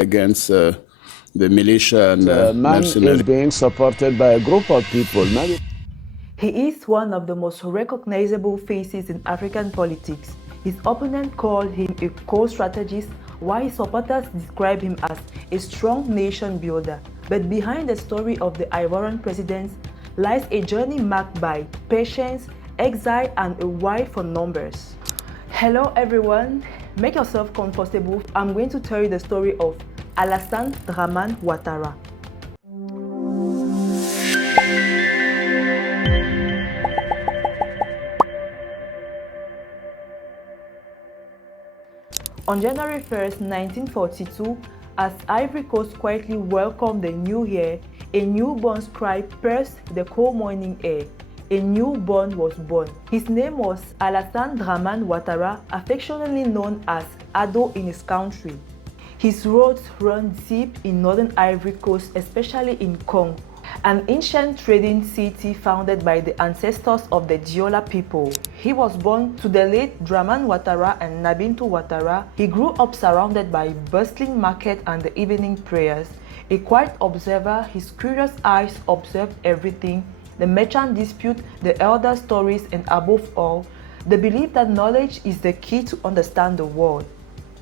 against the militia and man is being supported by a group of people. He is one of the most recognizable faces in African politics. His opponents call him a co-strategist, while his supporters describe him as a strong nation builder. But behind the story of the Ivorian president lies a journey marked by patience, exile, and a war for numbers. Hello everyone, make yourself comfortable. I'm going to tell you the story of Alassane Ouattara. On January 1st, 1942, as Ivory Coast quietly welcomed the new year, a newborn scribe pierced the cold morning air. A newborn was born. His name was Alassane Ouattara, affectionately known as Ado in his country. His roots run deep in northern Ivory Coast, especially in Côte, an ancient trading city founded by the ancestors of the Diola people. He was born to the late Dramane Ouattara and Nabintou Ouattara. He grew up surrounded by bustling market and the evening prayers. A quiet observer, his curious eyes observed everything: the merchant dispute, the elder stories, and above all, the belief that knowledge is the key to understand the world.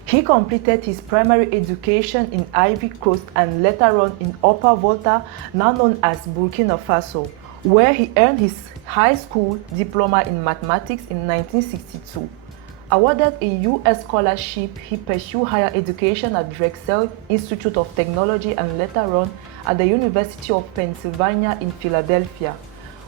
He completed his primary education in Ivory Coast and later on in Upper Volta, now known as Burkina Faso, where he earned his high school diploma in mathematics in 1962. Awarded a U.S. scholarship, he pursued higher education at Drexel Institute of Technology and later on at the University of Pennsylvania in Philadelphia,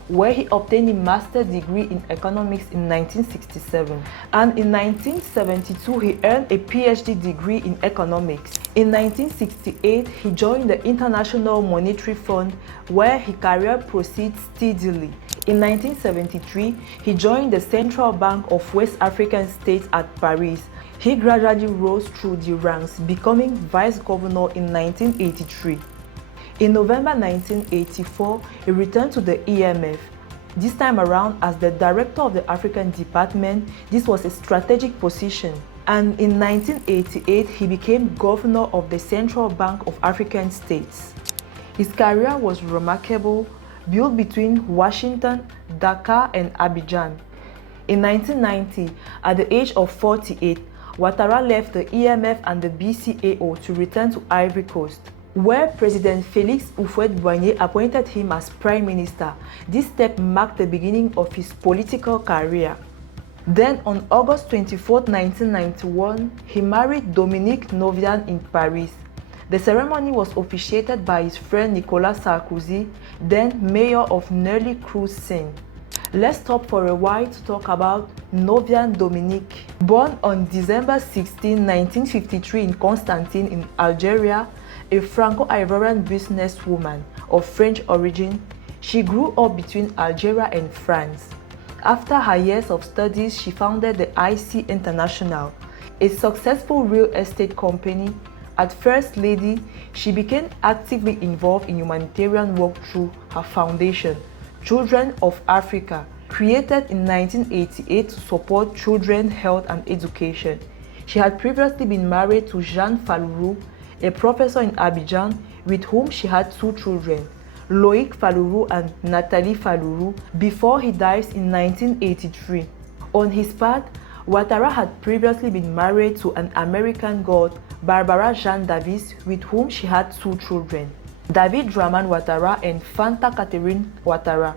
where he obtained a master's degree in economics in 1967. And in 1972, he earned a Ph.D. degree in economics. In 1968, he joined the International Monetary Fund, where his career proceeded steadily. In 1973, he joined the Central Bank of West African States at Paris. He gradually rose through the ranks, becoming vice governor in 1983. In November 1984, he returned to the EMF, this time around as the director of the African department. This was a strategic position. And in 1988, he became governor of the Central Bank of African States. His career was remarkable, built between Washington, Dakar, and Abidjan. In 1990, at the age of 48, Ouattara left the EMF and the BCEAO to return to Ivory Coast, where President Félix Houphouët-Boigny appointed him as Prime Minister. This step marked the beginning of his political career. Then, on August 24, 1991, he married Dominique Novian in Paris. The ceremony was officiated by his friend Nicolas Sarkozy, then mayor of Neuilly-Cruces. Let's stop for a while to talk about Novian Dominique. Born on December 16, 1953 in Constantine in Algeria, a Franco-Ivorian businesswoman of French origin, she grew up between Algeria and France. After her years of studies, she founded the IC International, a successful real estate company. As First Lady, she became actively involved in humanitarian work through her foundation, Children of Africa, created in 1988 to support children's health and education. She had previously been married to Jean Falourou, a professor in Abidjan, with whom she had two children, Loïc Falourou and Nathalie Falourou, before he died in 1983. On his part, Ouattara had previously been married to an American girl, Barbara Jeanne Davis, with whom she had two children, David Dramane Ouattara and Fanta Catherine Ouattara.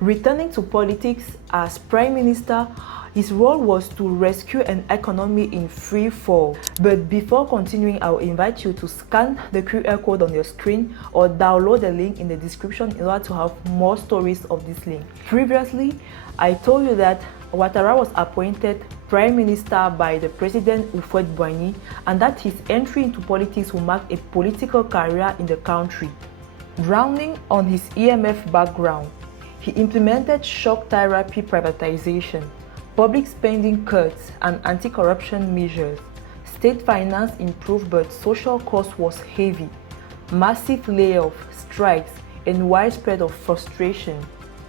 Returning to politics as Prime Minister, his role was to rescue an economy in free fall. But before continuing, I will invite you to scan the QR code on your screen or download the link in the description in order to have more stories of this link. Previously, I told you that Ouattara was appointed Prime Minister by the President Houphouët-Boigny and that his entry into politics will mark a political career in the country. Drawing on his EMF background, he implemented shock therapy privatization, public spending cuts, and anti-corruption measures. State finance improved, but social cost was heavy. Massive layoffs, strikes, and widespread of frustration.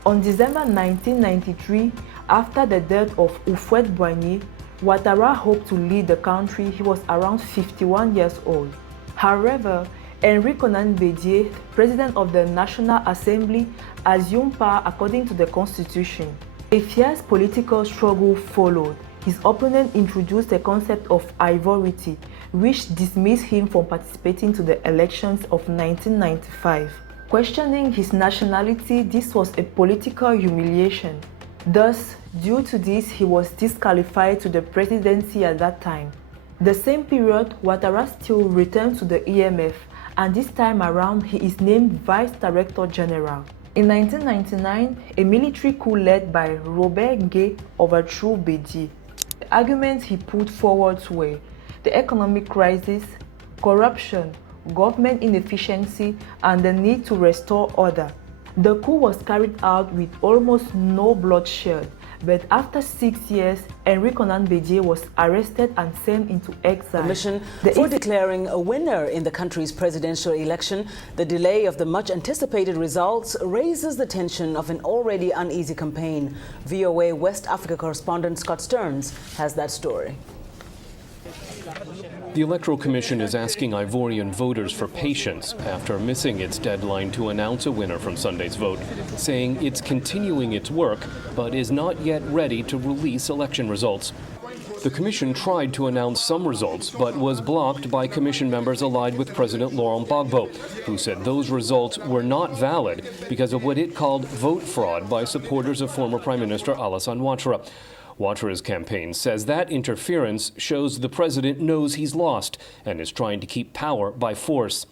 On December 1993, after the death of Houphouët-Boigny, Ouattara hoped to lead the country. He was around 51 years old. However, Henri Konan Bédié, president of the National Assembly, assumed power according to the constitution. A fierce political struggle followed. His opponent introduced the concept of ivority, which dismissed him from participating to the elections of 1995. Questioning his nationality, this was a political humiliation. Thus, due to this, he was disqualified to the presidency at that time. The same period, Ouattara still returned to the EMF, and this time around he is named Vice Director General. In 1999, a military coup led by Robert Ngué overthrew Bédié. The arguments he put forward were the economic crisis, corruption, government inefficiency, and the need to restore order. The coup was carried out with almost no bloodshed, but after 6 years, Henri Konan Bédié was arrested and sent into exile. Commission for declaring a winner in the country's presidential election. The delay of the much-anticipated results raises the tension of an already uneasy campaign. VOA West Africa correspondent Scott Stearns has that story. The Electoral Commission is asking Ivorian voters for patience after missing its deadline to announce a winner from Sunday's vote, saying it's continuing its work but is not yet ready to release election results. The Commission tried to announce some results but was blocked by Commission members allied with President Laurent Gbagbo, who said those results were not valid because of what it called vote fraud by supporters of former Prime Minister Alassane Ouattara. Ouattara's campaign says that interference shows the president knows he's lost and is trying to keep power by force.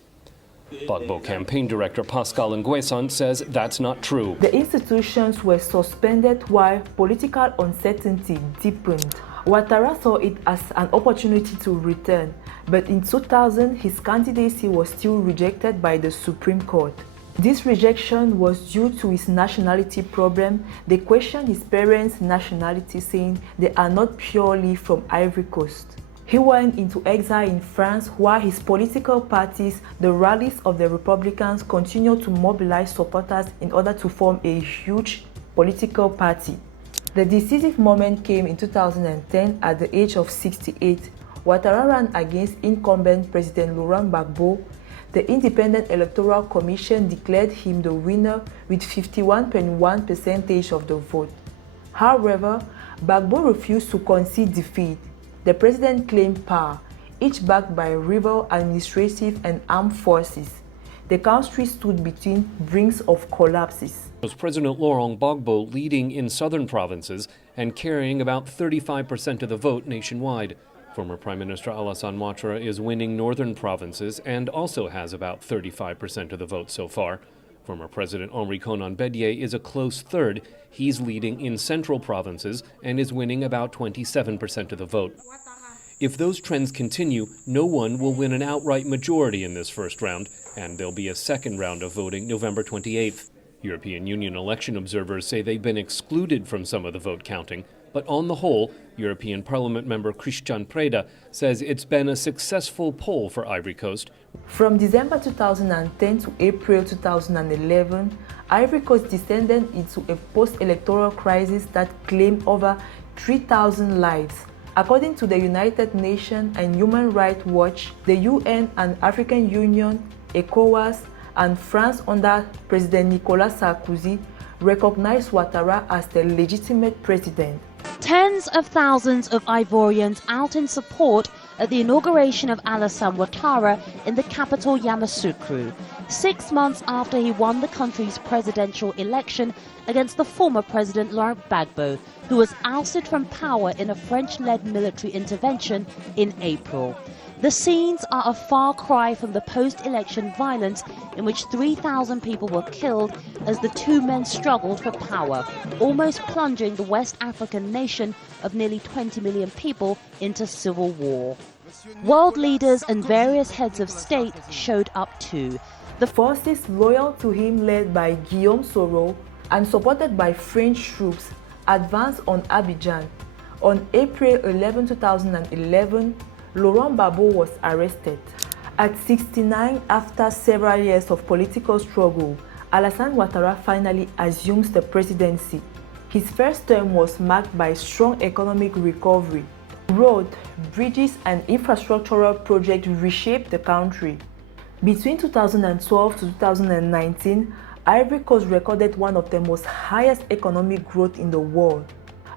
Gbagbo campaign director Pascal Nguessan says that's not true. The institutions were suspended while political uncertainty deepened. Ouattara saw it as an opportunity to return, but in 2000 his candidacy was still rejected by the Supreme Court. This rejection was due to his nationality problem. They questioned his parents' nationality, saying they are not purely from Ivory Coast. He went into exile in France while his political parties, the rallies of the Republicans, continued to mobilize supporters in order to form a huge political party. The decisive moment came in 2010 at the age of 68. Ouattara ran against incumbent President Laurent Gbagbo. The Independent Electoral Commission declared him the winner with 51.1% of the vote. However, Gbagbo refused to concede defeat. The president claimed power, each backed by rival administrative and armed forces. The country stood between brinks of collapses. It was President Laurent Gbagbo leading in southern provinces and carrying about 35% of the vote nationwide. Former Prime Minister Alassane Ouattara is winning northern provinces and also has about 35% of the vote so far. Former President Henri Konan Bédié is a close third. He's leading in central provinces and is winning about 27% of the vote. If those trends continue, no one will win an outright majority in this first round, and there'll be a second round of voting November 28th. European Union election observers say they've been excluded from some of the vote counting, but on the whole, European Parliament member Christian Preda says it's been a successful poll for Ivory Coast. From December 2010 to April 2011, Ivory Coast descended into a post-electoral crisis that claimed over 3,000 lives. According to the United Nations and Human Rights Watch, the UN and African Union, ECOWAS, and France under President Nicolas Sarkozy recognized Ouattara as the legitimate president. Tens of thousands of Ivorians out in support at the inauguration of Alassane Ouattara in the capital Yamoussoukro, 6 months after he won the country's presidential election against the former President Laurent Gbagbo, who was ousted from power in a French-led military intervention in April. The scenes are a far cry from the post-election violence in which 3,000 people were killed as the two men struggled for power, almost plunging the West African nation of nearly 20 million people into civil war. World leaders and various heads of state showed up too. The forces loyal to him, led by Guillaume Soro and supported by French troops, advanced on Abidjan. On April 11, 2011, Laurent Gbagbo was arrested. At 69, after several years of political struggle, Alassane Ouattara finally assumes the presidency. His first term was marked by strong economic recovery. Road, bridges, and infrastructural projects reshaped the country. Between 2012 to 2019, Ivory Coast recorded one of the most highest economic growth in the world.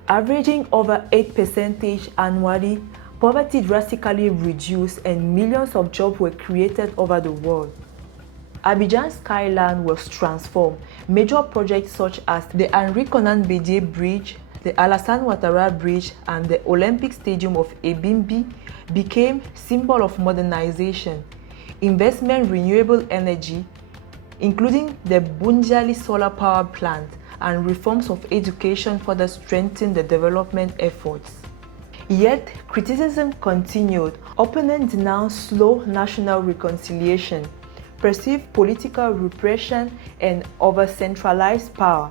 Averaging over 8% annually, poverty drastically reduced and millions of jobs were created over the world. Abidjan's skyline was transformed. Major projects such as the Henri Konan Bédié Bridge, the Alassane Ouattara Bridge, and the Olympic Stadium of Ebimbi became symbols of modernization. Investment renewable energy, including the Bunjali solar power plant, and reforms of education further strengthened the development efforts. Yet, criticism continued. Opponents denounced slow national reconciliation, perceived political repression, and over-centralized power.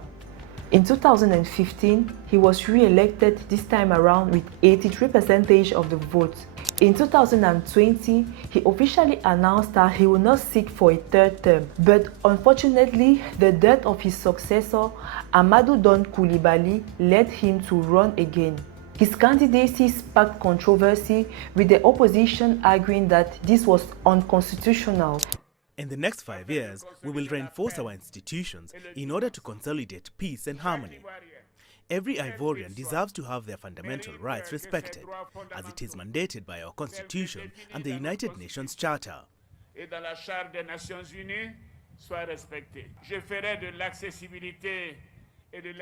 In 2015, he was re-elected this time around with 83% of the vote. In 2020, he officially announced that he will not seek for a third term, but unfortunately, the death of his successor, Amadou Don Coulibaly, led him to run again. His candidacy sparked controversy, with the opposition arguing that this was unconstitutional. In the next 5 years, we will reinforce our institutions in order to consolidate peace and harmony. Every Ivorian deserves to have their fundamental rights respected, as it is mandated by our Constitution and the United Nations Charter.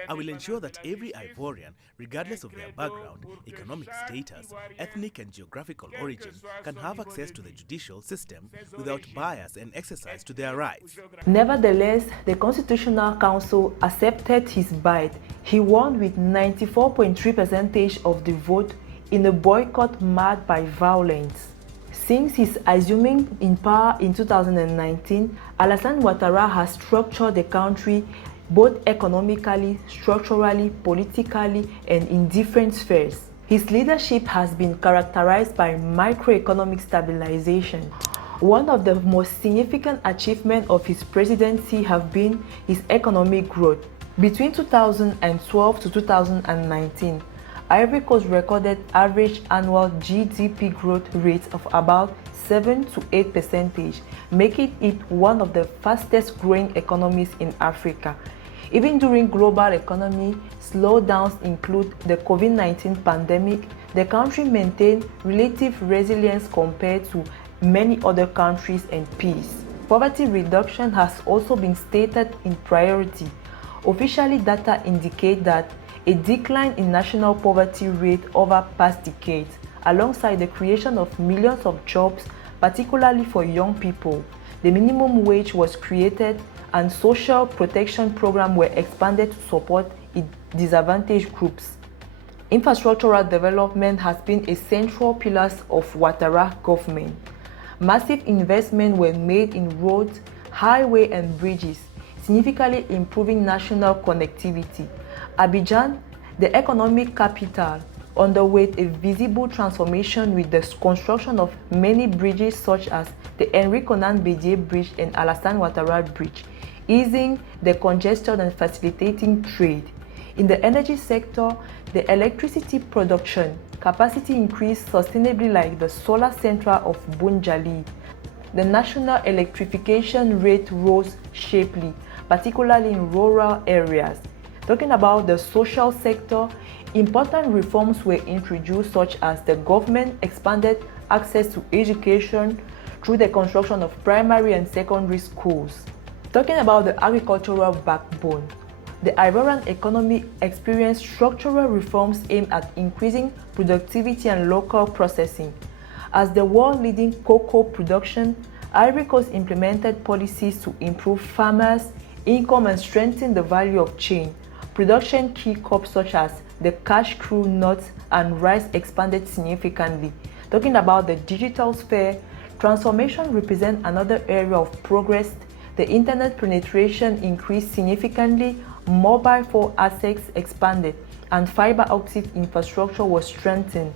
I will ensure that every Ivorian, regardless of their background, economic status, ethnic and geographical origin, can have access to the judicial system without bias and exercise to their rights. Nevertheless, the Constitutional Council accepted his bid. He won with 94.3% of the vote in a boycott marked by violence. Since his assuming in power in 2019, Alassane Ouattara has structured the country both economically, structurally, politically, and in different spheres. His leadership has been characterized by macroeconomic stabilization. One of the most significant achievements of his presidency have been his economic growth. Between 2012 to 2019, Ivory Coast recorded average annual GDP growth rates of about 7 to 8%, making it one of the fastest growing economies in Africa. Even during global economy slowdowns include the COVID-19 pandemic, the country maintained relative resilience compared to many other countries and peace. Poverty reduction has also been stated in priority. Officially, data indicate that a decline in national poverty rate over past decades, alongside the creation of millions of jobs, particularly for young people. The minimum wage was created and social protection programs were expanded to support disadvantaged groups. Infrastructural development has been a central pillar of Ouattara government. Massive investments were made in roads, highways, and bridges, significantly improving national connectivity. Abidjan, the economic capital, underwent a visible transformation with the construction of many bridges such as the Henri Konan Bédié Bridge and Alassane Ouattara Bridge, easing the congestion and facilitating trade. In the energy sector, the electricity production capacity increased sustainably like the solar central of Bunjali. The national electrification rate rose sharply, particularly in rural areas. Talking about the social sector, important reforms were introduced such as the government expanded access to education through the construction of primary and secondary schools. Talking about the agricultural backbone, the Ivorian economy experienced structural reforms aimed at increasing productivity and local processing. As the world-leading cocoa production, Ivory Coast implemented policies to improve farmers' income and strengthen the value of chain. Production key crops such as the cashew nuts and rice expanded significantly. Talking about the digital sphere, transformation represents another area of progress. The internet penetration increased significantly, mobile phone access expanded, and fiber optic infrastructure was strengthened.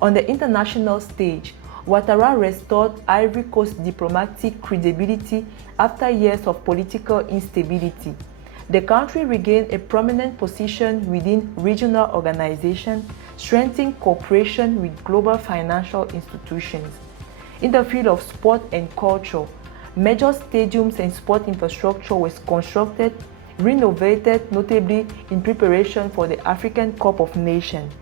On the international stage, Ouattara restored Ivory Coast's diplomatic credibility after years of political instability. The country regained a prominent position within regional organizations, strengthening cooperation with global financial institutions. In the field of sport and culture, major stadiums and sport infrastructure was constructed, renovated, notably in preparation for the African Cup of Nations.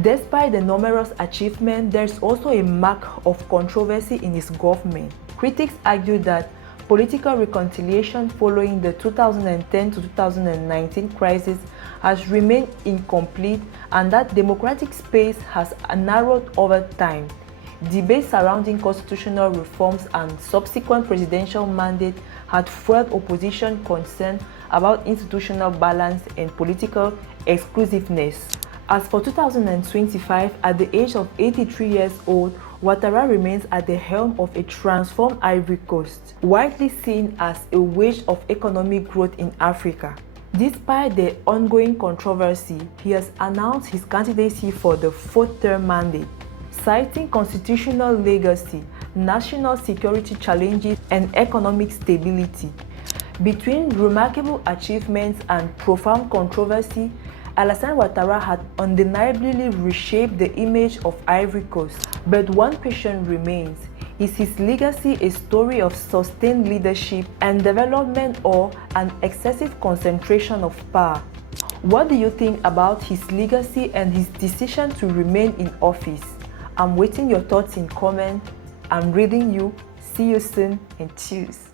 Despite the numerous achievements, there is also a mark of controversy in his government. Critics argue that political reconciliation following the 2010 to 2019 crisis has remained incomplete and that democratic space has narrowed over time. Debates surrounding constitutional reforms and subsequent presidential mandate had fueled opposition concern about institutional balance and political exclusiveness. As for 2025, at the age of 83 years old, Ouattara remains at the helm of a transformed Ivory Coast, widely seen as a wedge of economic growth in Africa. Despite the ongoing controversy, he has announced his candidacy for the fourth-term mandate, citing constitutional legacy, national security challenges, and economic stability. Between remarkable achievements and profound controversy, Alassane Ouattara had undeniably reshaped the image of Ivory Coast. But one question remains: is his legacy a story of sustained leadership and development or an excessive concentration of power? What do you think about his legacy and his decision to remain in office? I'm waiting your thoughts in comment. I'm reading you. See you soon and cheers.